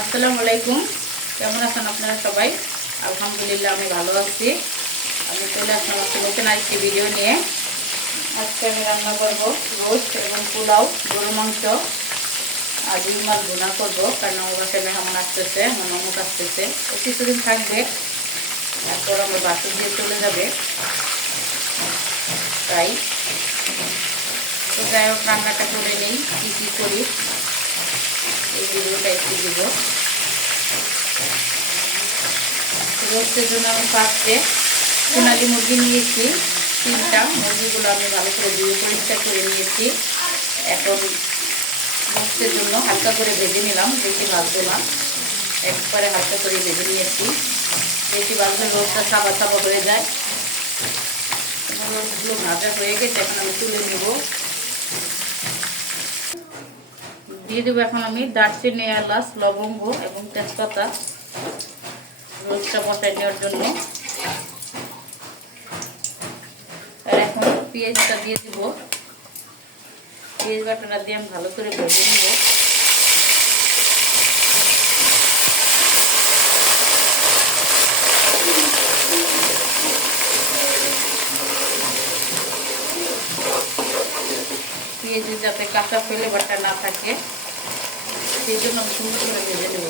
আসসালামু আলাইকুম। কেমন আছেন আপনারা সবাই? আলহামদুলিল্লাহ, আমি ভালো আছি। আমি চলে আসলাম আজকে নতুন ভিডিও নিয়ে। আজকে আমি রান্না করব রোস্ট এবং পোলাও গরু মাংস। আর দুই মাছ ভুনা করব, কারণ আমার বাসায় মেহমান আসতেছে, আমার নমক আসতেছে। কিছুদিন থাকবে, তারপর আমার বাসন দিয়ে চলে যাবে। তাই। তো যাই হোক, রান্নাটা করে নিই, কী কী করি? এই ভিডিওটা একটু দিব। রোস্টের জন্য আমি ফার্স্টে সোনালি মুরগি নিয়েছি, তিনটা। মুরগিগুলো আমি ভালো করে ধুয়ে পরিষ্কার করে নিয়েছি। এখন রোস্টের জন্য হালকা করে ভেজে নিলাম, বেশি ভাজবো না। একবারে হালকা করে ভেজে নিয়েছি। বেশি ভাজলে রোস্টটা সাবা সাবা হয়ে যায়। রোস্টগুলো ভাজা হয়ে গেছে, এখন আমি তুলে নেব। দিয়ে দেবো এখন আমি দারচিনি, এলাচ, লবঙ্গ এবং তেজপাতা রোজটা বসাই নেওয়ার জন্য। আর এখন পেঁয়াজটা দিয়ে দিব। পেঁয়াজ বাটাটা দিয়ে আমি ভালো করে ভেজে নেব। যাতে কাঁচা ফেলে বাটা না থাকে। সেই জন্য আমি সুন্দর করে ভেজে নেব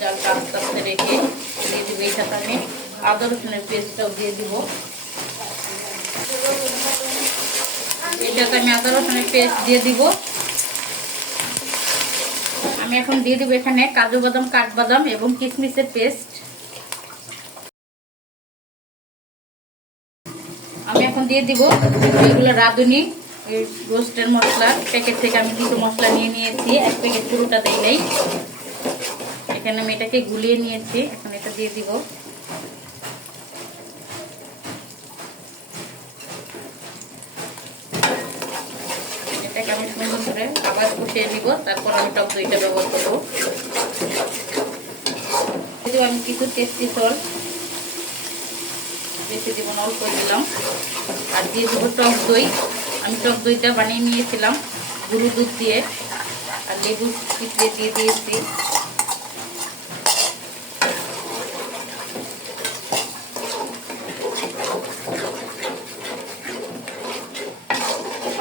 জালটা আস্তে আস্তে রেখে দিয়ে দিব এই সাথে আমি আদা রসুনের পেস্টটাও দিয়ে দিব এটাতে আমি আদা রসুনের পেস্ট দিয়ে দিব আমি এখন দিয়ে দিব এখানে কাজু বাদাম কাঠবাদাম এবং কিশমিশের পেস্ট। আমি এখন দিয়ে দিব এগুলো রাঁধুনি, এই রোস্টের মশলা। প্যাকেট থেকে আমি কিছু মশলা নিয়ে নিয়েছি, এক প্যাকেট পুরোটা দেই নেই। এখানে আমি এটাকে গুলিয়ে নিয়েছি, এখন এটা দিয়ে দিব। এটাকে আমি সুন্দর করে আবার কষিয়ে নিব, তারপর আমি টক দইটা ব্যবহার করব। দিব আমি কিছু টেস্টি সল্ট বেশি দিব অল্প দিলাম। আর দিয়ে দেবো টক দই। আমি টক দইটা বানিয়ে নিয়েছিলাম গরু দুধ দিয়ে। আর লেবু চিপড়ে দিয়ে দিয়েছি।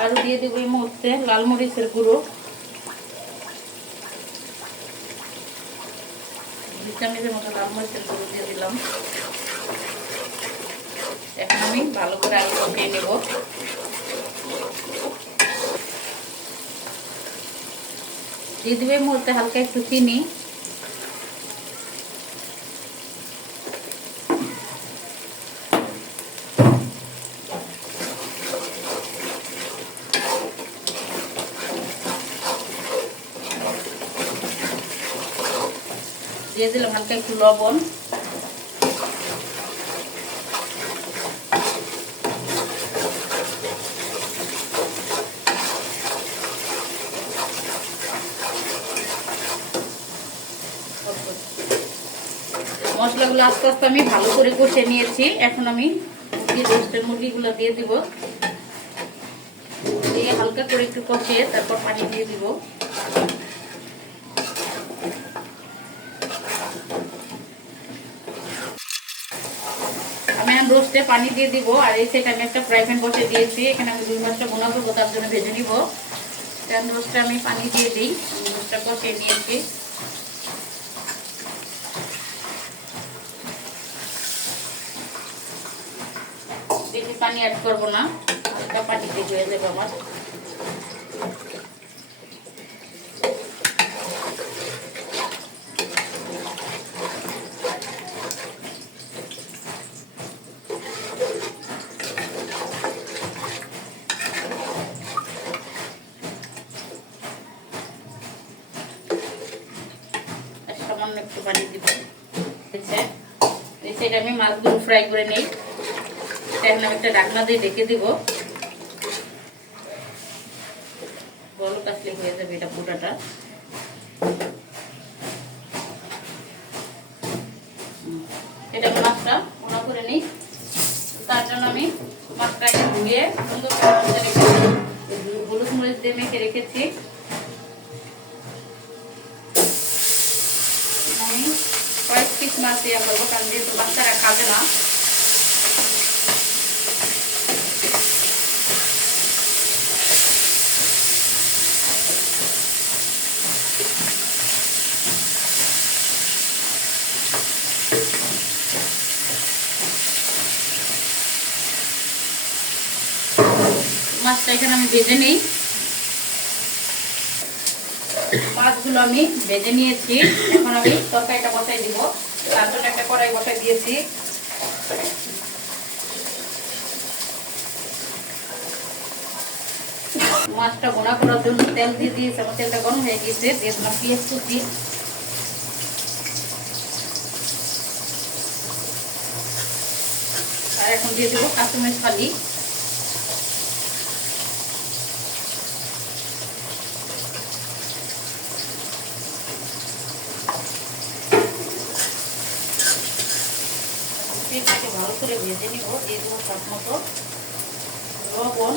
আরও দিয়ে দেবো এই মুহূর্তে লাল মরিচের গুঁড়ো। দু মতো লাল মরিচের গুঁড়ো দিয়ে দিলাম। এখন আমি ভালো করে আলু কষিয়ে নেব। দিয়ে দেবে মধ্যে হালকা একটু চিনি। দিয়ে দিলাম হালকা একটু লবণ। মশলাগুলো আস্তে আস্তে আমি ভালো করে কষে নিয়েছি। এখন আমি রোস্টের মুরগিগুলো দিয়ে দিব। দিয়ে হালকা করে একটু কষিয়ে তারপর পানি দিয়ে দিব। রোস্টে পানি দিয়ে দিব, আর এই সাইড আমি একটা ফ্রাই প্যান বসে দিয়েছি। এখানে আমি দুই মাছটা বোনা তার জন্য ভেজে নিব। এখন রোস্টে আমি পানি দিয়ে দিই রোস্টটা কষিয়ে নিয়েছি। বেশি পানি অ্যাড করব না, হালকা পানি দিয়ে হয়ে যাবে আমার সামান্য একটু পানি দিব এই আমি মাছগুলো ফ্রাই করে নেই। এখন আমি একটা ঢাকনা দিয়ে ঢেকে দিব। বল কাটলে হয়ে যাবে এটা পুরাটা। এটা মাছটা ভুনা করে নিই। তার জন্য আমি মাছটাকে ধুয়ে সুন্দর হলুদ মরিচ দিয়ে মেখে রেখেছি। মাছ ইয়া করব কারণ যেহেতু বাচ্চারা খাবে না। মাছটা এখানে আমি ভেজে নিই। মাছগুলো আমি ভেজে নিয়েছি। এখন আমি তরকারিটা বসাই দিব। তার জন্য একটা কড়াই বসাই দিয়েছি। মাছটা গোনা করার জন্য তেল দিয়ে দিয়েছি, আমার তেলটা গরম হয়ে গিয়েছে, দিয়ে পেঁয়াজ কুচি। আর এখন দিয়ে দেবো কাঁচামরিচ ফালি। ভালো করে ভেজে নিব দিয়ে দেবো তার মতো। লবণ।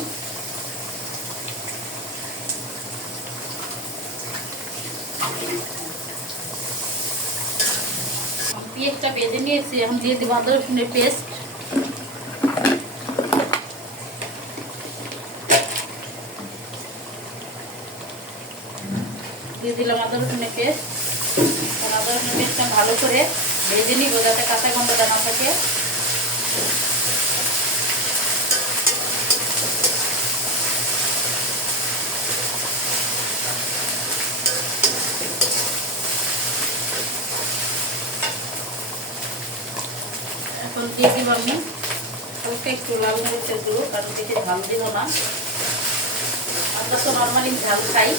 পেঁয়াজটা ভেজে নিয়েছি, এখন দিয়ে দেবো আদা রসুনের পেস্ট। দিয়ে দিলাম আদা রসুনের পেস্ট। আদা রসুনের পেস্টটা ভালো করে ভেজে নিব, যাতে কাঁচা গন্ধটা না থাকে এখন দিয়ে দিব আমি হালকা একটু লাল মরিচের গুঁড়ো, কারণ বেশি ঝাল দিব খাই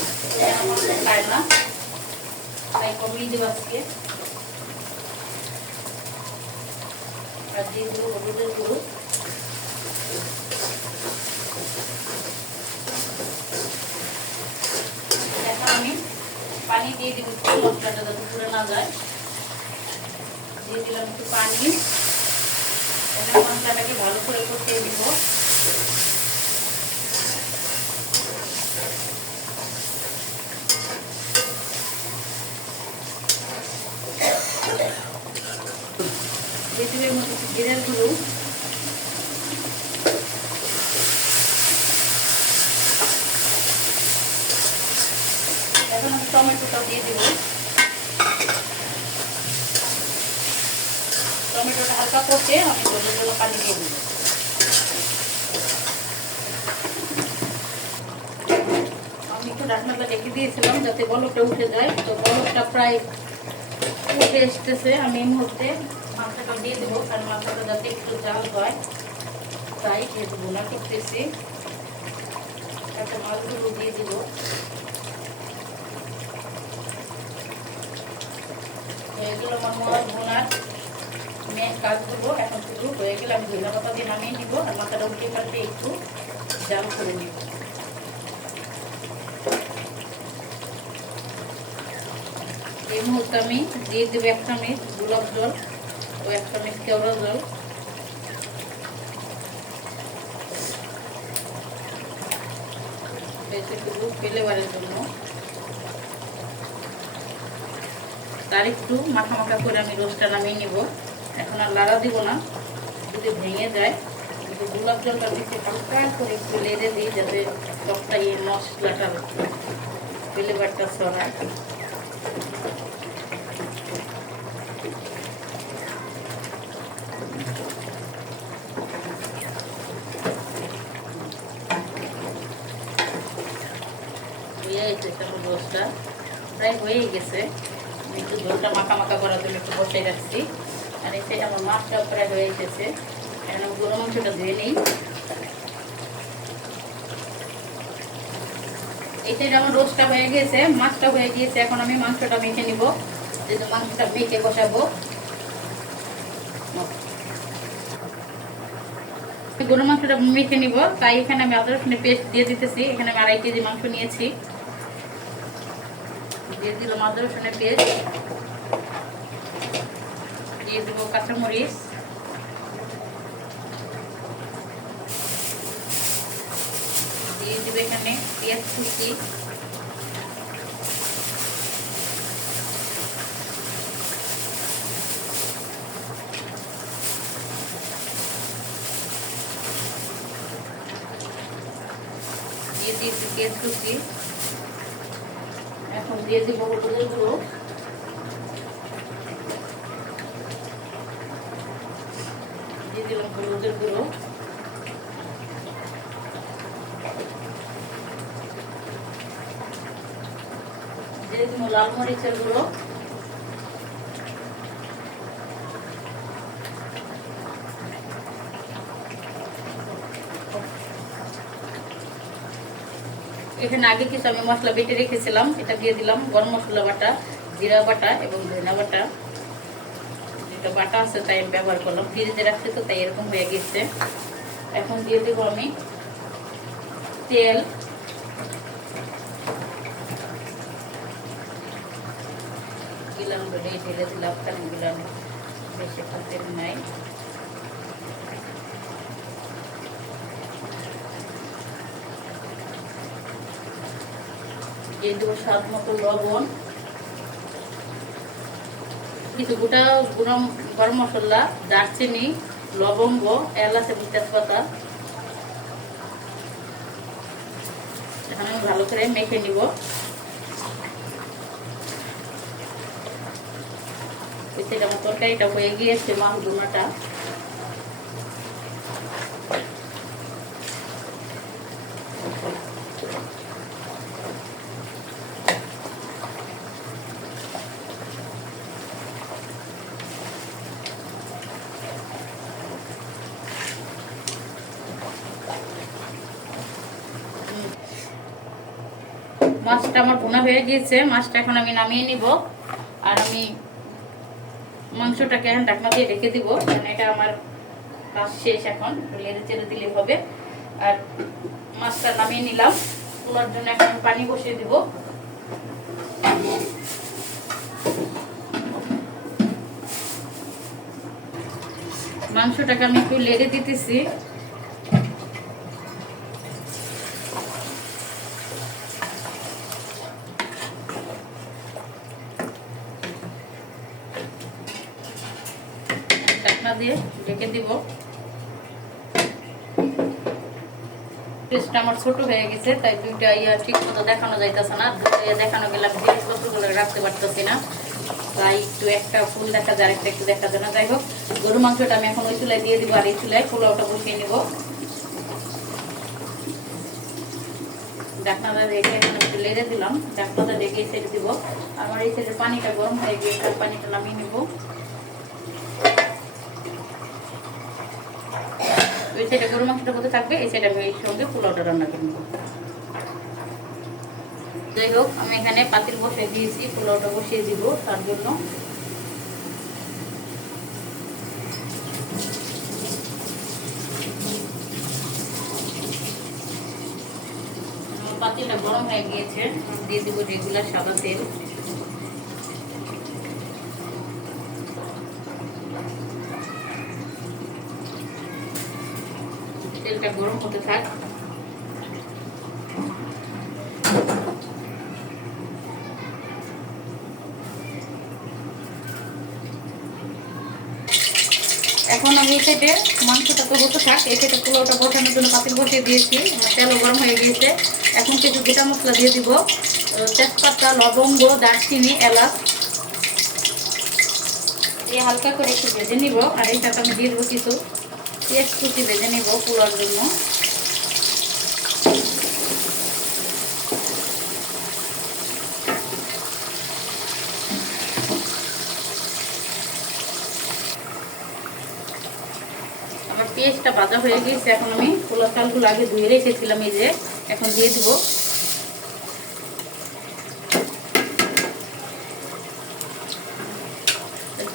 তাই কমিয়ে দেবো আজকে। আর আমি পানি দিয়ে দিব মশলাটা যাতে পুড়ে না যায়। দিয়ে দিলাম একটু পানি। এখানে মশলাটাকে ভালো করে কষিয়ে দিব। দিয়ে দিবে জিরের গুঁড়ো এখন টমেটোটা দিয়ে দিব টমেটোটা হালকা কষে আমি জলের জন্য পানি দিয়ে দিব আমি একটু রান্নাটা রেখে দিয়েছিলাম যাতে বলকটা উঠে যায়। তো বলকটা প্রায় উঠে এসতেছে আমি এই মুহূর্তে মাথাটা দিয়ে দেবো, কারণ মাথাটা যাতে একটু জাল হয়, তাই যেহেতু বোনা করতেছি, একটা মাছগুলো দিয়ে দিব। এগুলো আমার মাছ বোনার মেন কাজগুলো এখন শুরু। হয়ে গেলে আমি পাতা দিয়ে নামিয়ে নিব, আর মাথাটা উল্টে পাল্টে একটু জাল করে নিব। এই মুহূর্তে আমি দিয়ে দেবো এক চামচ গোলাপ জল ও এক চামচ কেওড়া জল। শুধু ফ্লেভারের জন্য। তার একটু মাখা মাখা করে আমি রোস্টটা নামিয়ে নিব। এখন আর লাড়া দিব না। যদি ভেঙে যায় কিন্তু গোলাপ জলটা দিতে হালকা করে একটু লেড়ে দিই, যাতে টকটা এই মশলাটার ফ্লেভারটা ছড়ায়। রোস্টটা প্রায় হয়েই গেছে। একটু ঝোলটা মাখা মাখা করার জন্য একটু বসে রাখছি। গরু মাংসটা সাইড রোস্টটা হয়ে গেছে, মাছটা হয়ে গিয়েছে, এখন আমি মাংসটা মেখে নিব। যেহেতু মাংসটা মেখে বসাবো। গরু মাংসটা মেখে নিব। তাই এখানে আমি আদা রসুনের পেস্ট দিয়ে দিতেছি। এখানে আমি আড়াই কেজি মাংস নিয়েছি। দিয়ে দিলাম আদা রসুনের পেস্ট। দিয়ে দেবো কাঁচামরিচ দিয়ে দেবো এখানে পেঁয়াজ কুচি দিয়ে দিয়েছি পেঁয়াজ কুচি এখন দিয়ে দিব হলুদের গুঁড়ো দিয়ে দিলাম হলুদের গুঁড়ো দিয়ে দিব লাল মরিচের গুঁড়ো। এখানে আগে কিছু আমি মশলা বেটে রেখেছিলাম, এটা দিয়ে দিলাম গরম মশলা বাটা, জিরা বাটা এবং ধনা বাটা। যেটা বাটা আছে তাই আমি ব্যবহার করলাম। ফ্রিজে রাখছি তো তাই এরকম হয়ে গেছে। এখন দিয়ে দেবো আমি তেল। বলে ঢেলে দিলাম কারণ গিলাম বেশি একটা নাই। দিয়ে স্বাদ মতো লবণ, কিছু গোটা গুঁড়ো গরম মশলা, দারচিনি, লবঙ্গ, এলাচ এবং তেজপাতা। এখন আমি ভালো করে মেখে নিব। এতে আমার তরকারিটা হয়ে গিয়েছে মাছ ডুনাটা মাছটা আমার ভুনা হয়ে গিয়েছে, মাছটা এখন আমি নামিয়ে নিব। আর আমি মাংসটাকে এখন ঢাকনা দিয়ে রেখে দিব। কারণ এটা আমার কাজ শেষ এখন। লেড়ে চেড়ে দিলে হবে। আর মাছটা নামিয়ে নিলাম। তোলার জন্য এখন পানি বসিয়ে দিব। মাংসটাকে আমি একটু লেড়ে দিতেছি ঢাকনা দিয়ে ঢেকে দিব। পিসটা আমার ছোট হয়ে গেছে, তাই দুইটা ইয়া ঠিক মতো দেখানো যাইতেছে না। দুইটা দেখানো গেলে আমি রাখতে পারতেছি না। তাই একটু একটা ফুল দেখা যায় একটা একটু দেখা যায় না। যাই হোক, গরু মাংসটা আমি এখন ওই চুলায় দিয়ে দিব আর এই চুলায় পোলাওটা বসিয়ে নিব। ডাকনাটা রেখে এখন একটু লেগে দিলাম। ডাকনাটা রেখে ছেড়ে দিব। আমার এই সাইডে পানিটা গরম হয়ে গিয়েছে, পানিটা নামিয়ে নিব। সাইডে গরু মাংসটা কোথায় থাকবে, এই সাইডে আমি এর সঙ্গে পোলাওটা রান্না করে যাই হোক, আমি এখানে পাতিল বসিয়ে দিয়েছি, পোলাওটা বসিয়ে দিব তার জন্য। পাতিলটা গরম হয়ে গিয়েছে, দিয়ে দিব রেগুলার সাদা তেল। তেলটা গরম হতে থাক। এখন আমি এই সাইডে মাংসটা তো হতে থাক। এই সাইডে পোলাওটা বসানোর জন্য পাতিল বসিয়ে দিয়েছি। তেলও গরম হয়ে গিয়েছে। এখন কিছু গোটা মশলা দিয়ে দিব। তেজপাতা, লবঙ্গ, দারচিনি, এলাচ। এই হালকা করে একটু ভেজে নিব। আর এই সাথে আমি দিয়ে দেবো কিছু। পেঁয়াজ কুচি ভেজে নিব পোলাওর জন্য। আমার পেঁয়াজটা ভাজা হয়ে গেছে, এখন আমি পোলা চালগুলো আগে ধুয়ে রেখেছিলাম এই যে, এখন দিয়ে দিব।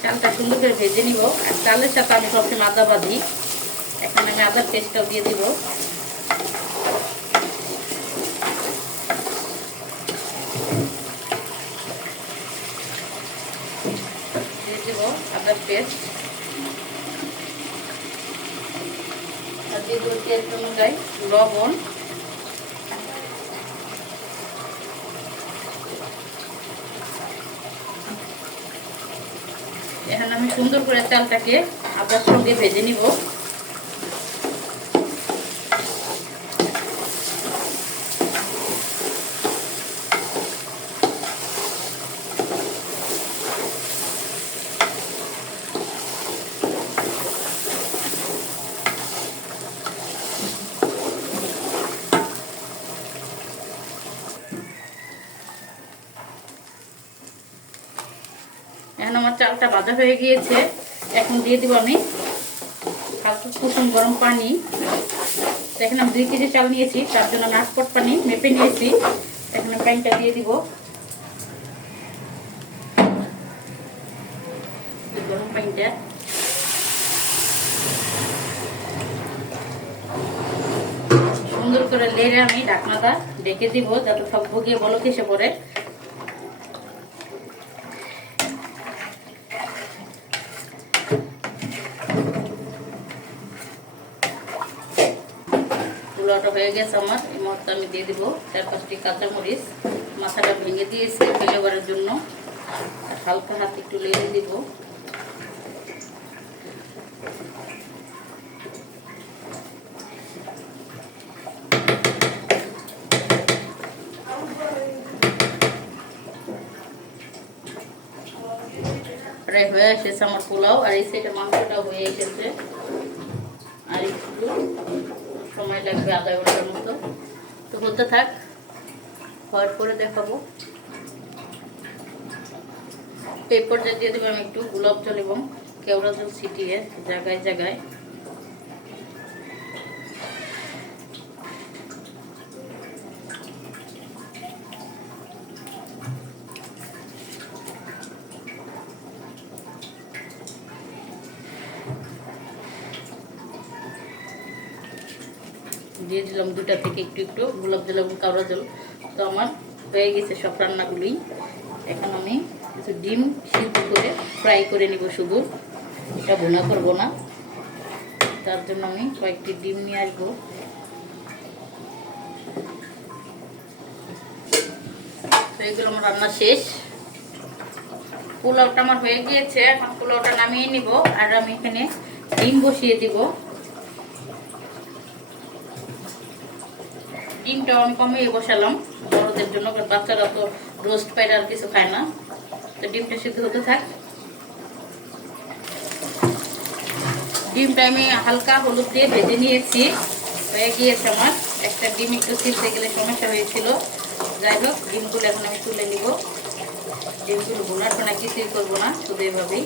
চালটা সুন্দর করে ভেজে নিব, আর চালের সাথে আমি সবসময় আদা বাঁধি আমি আদার পেস্টটাও দিয়ে দিব। দিয়ে পেস্ট। আর অনুযায়ী লবণ। এখন আমি সুন্দর করে চালটাকে আদার সঙ্গে ভেজে নিব। আমার ভাজা হয়ে গিয়েছে। এখন দিয়ে দিব আমি হালকা কুসুম গরম পানি। এখানে আমি দুই কেজি চাল নিয়েছি, তার জন্য আমি আট পট পানি মেপে নিয়েছি। এখন আমি পানিটা দিয়ে দিব। গরম পানিটা। সুন্দর করে লেড়ে আমি ঢাকনাটা ডেকে দিব, যাতে সব বগিয়ে বলক এসে পড়ে। পোলাওটা হয়ে গেছে আমার, এই মতটা আমি দিয়ে দিব চার পাঁচটি কাঁচামরিচ। মাথাটা ভেঙে দিয়েছি ফ্লেভারের জন্য। আর হালকা হাত একটু লেগে দিব। প্রায় হয়ে এসেছে আমার পোলাও, আর এই সাইডে মাংসটা হয়ে এসেছে। আর একটু সময় লাগবে আধা ঘণ্টার মতো তো হতে থাক হওয়ার পরে দেখাবো। পেপার দিয়ে দেবো, আমি একটু গোলাপ জল এবং কেওড়া জল ছিটিয়ে জায়গায় জায়গায়। দিয়ে দিলাম দুটা থেকে একটু একটু, গোলাপ জল এবং কাওড়া জল। তো আমার হয়ে গেছে সব রান্নাগুলোই। এখন আমি কিছু ডিম সিদ্ধ করে ফ্রাই করে নিব শুধু। এটা ভুনা করব না। তার জন্য আমি কয়েকটি ডিম নিয়ে আসব। এগুলো আমার রান্না শেষ। পোলাওটা আমার হয়ে গিয়েছে। এখন পোলাওটা নামিয়ে নিব। আর আমি এখানে ডিম বসিয়ে দিব। ডিমটা আমি বসালাম। বড়দের জন্য বাচ্চারা তো রোস্ট পাইলে আর কিছু খায় না। তো ডিমটা সিদ্ধ হতে থাক। ডিমটা আমি হালকা হলুদ দিয়ে ভেজে নিয়েছি। হয়ে গিয়েছে আমার। একটা ডিম একটু সিদ্ধে গেলে সমস্যা হয়েছিল। যাই হোক, ডিমগুলো এখন আমি তুলে নিব। ডিমগুলো বোনার ফোনা কিছুই করব না, শুধু এভাবেই।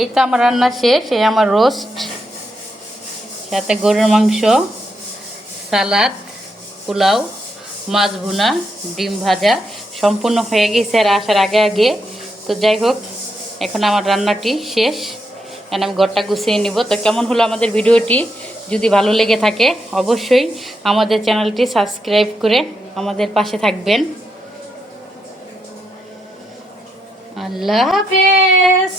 এই তো আমার রান্না শেষ, এই আমার রোস্ট, সাথে গরুর মাংস, সালাদ, পোলাও, মাছ ভুনা, ডিম ভাজা, সম্পূর্ণ হয়ে গেছে আর আসার আগে আগে। তো যাই হোক, এখন আমার রান্নাটি শেষ। এখন আমি ঘরটা গুছিয়ে নিব। তো কেমন হলো আমাদের ভিডিওটি? যদি ভালো লেগে থাকে, অবশ্যই আমাদের চ্যানেলটি সাবস্ক্রাইব করে আমাদের পাশে থাকবেন। আল্লাহ হাফেজ